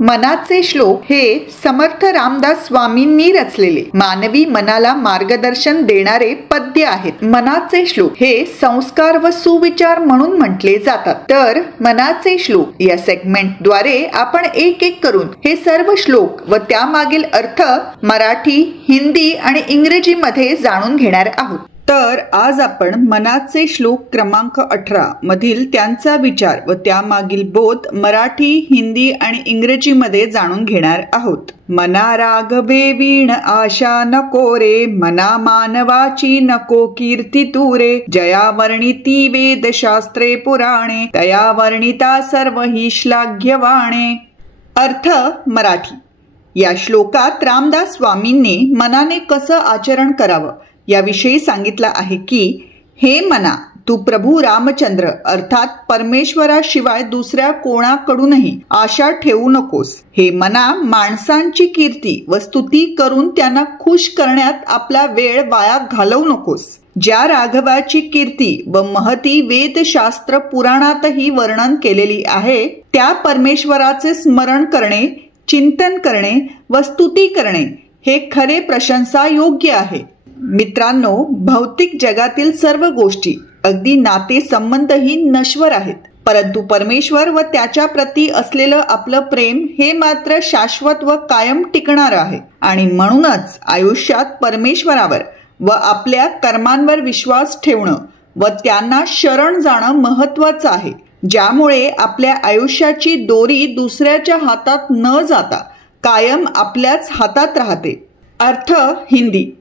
मनाचे श्लोक हे समर्थ रामदास स्वामींनी रचलेले मानवी मनाला मार्गदर्शन देणारे पद्य आहेत। मनाचे श्लोक हे संस्कार व सुविचार म्हणून म्हटले जातात। तर मनाचे श्लोक या सेगमेंटद्वारे आपण एक एक करून हे सर्व श्लोक व त्यामागील अर्थ मराठी, हिंदी आणि इंग्रजी मध्ये जाणून घेणार आहोत। तर आज आपण मनाचे श्लोक क्रमांक 18 मधील त्यांचा विचार व त्यामागील बोध मराठी, हिंदी आणि इंग्रजी मध्ये जाणून घेणार आहोत। मना राघवे वीण आशा नको रे, मना मानवाची नको कीर्ती तुरे, जया वर्णिती वेद शास्त्रे पुराणे, तया वर्णिता सर्व ही श्लाघ्यवाणे। अर्थ मराठी। या श्लोकात रामदास स्वामींनी मनाने कसं आचरण करावं याविषयी सांगितलं आहे की हे मना, तू प्रभू रामचंद्र अर्थात परमेश्वराशिवाय दुसऱ्या कोणाकडूनही आशा ठेवू नकोस। हे मना, माणसांची कीर्ती व स्तुती करून त्यांना खुश करण्यात आपला वेळ वाया घालवू नकोस। ज्या राघवाची कीर्ती व महती वेदशास्त्र पुराणातही वर्णन केलेली आहे त्या परमेश्वराचे स्मरण करणे, चिंतन करणे व स्तुती करणे हे खरे प्रशंसा योग्य आहे। मित्रांनो, भौतिक जगातील सर्व गोष्टी अगदी नाते संबंधही नश्वर आहेत, परंतु परमेश्वर व त्याच्या प्रती असलेलं आपलं प्रेम हे मात्र शाश्वत व कायम टिकणार आहे। आणि म्हणूनच आयुष्यात परमेश्वरावर व आपल्या कर्मांवर विश्वास ठेवणं व त्यांना शरण जाणं महत्वाचं आहे, ज्यामुळे आपल्या आयुष्याची दोरी दुसऱ्याच्या हातात न जाता कायम आपल्याच हातात राहते। अर्थ हिंदी।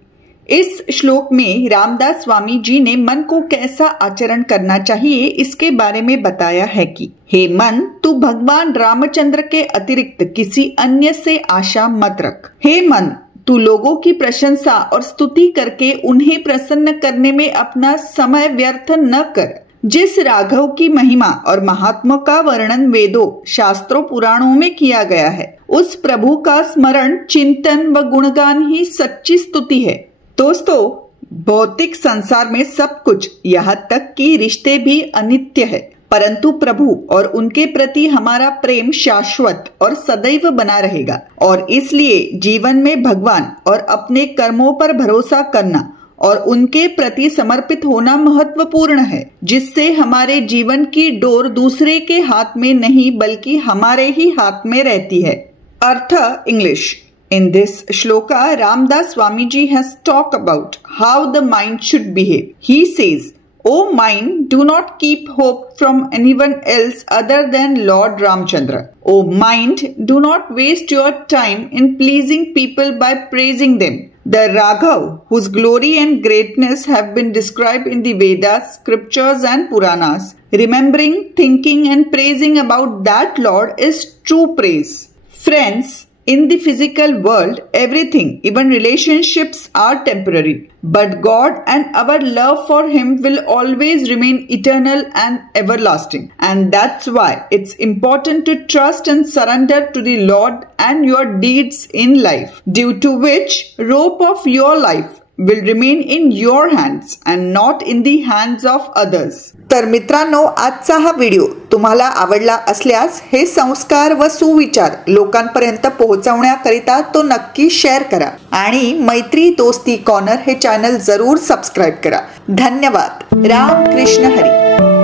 इस श्लोक में रामदास स्वामी जी ने मन को कैसा आचरण करना चाहिए इसके बारे में बताया है कि हे मन, तू भगवान रामचंद्र के अतिरिक्त किसी अन्य से आशा मत रख। हे मन, तू लोगों की प्रशंसा और स्तुति करके उन्हें प्रसन्न करने में अपना समय व्यर्थ न कर। जिस राघव की महिमा और महात्मा का वर्णन वेदों, शास्त्रों, पुराणों में किया गया है, उस प्रभु का स्मरण, चिंतन व गुणगान ही सच्ची स्तुति है। दोस्तों, भौतिक संसार में सब कुछ, यहाँ तक कि रिश्ते भी अनित्य है, परंतु प्रभु और उनके प्रति हमारा प्रेम शाश्वत और सदैव बना रहेगा। और इसलिए जीवन में भगवान और अपने कर्मों पर भरोसा करना और उनके प्रति समर्पित होना महत्वपूर्ण है, जिससे हमारे जीवन की डोर दूसरे के हाथ में नहीं बल्कि हमारे ही हाथ में रहती है। अर्थ English. In this shloka, Ramdas Swamiji has talked about how the mind should behave. He says, "O mind, do not keep hope from anyone else other than Lord Ramchandra. O mind, do not waste your time in pleasing people by praising them. The Raghav, whose glory and greatness have been described in the Vedas, scriptures and Puranas, remembering, thinking and praising about that Lord is true praise." Friends, in the physical world, everything, even relationships, are temporary. But God and our love for Him will always remain eternal and everlasting. And that's why it's important to trust and surrender to the Lord and your deeds in life, due to which rope of your life will remain in your hands and not in the hands of others. तर मित्रांनो, आजचा हा video तुम्हाला आवडला असल्यास हे संस्कार व सुविचार लोकांपर्यंत पोहोचवण्याकरिता तो नक्की शेअर करा आणि मैत्री दोस्ती कॉर्नर हे चॅनल जरूर सबस्क्राइब करा। धन्यवाद। राम कृष्ण हरी।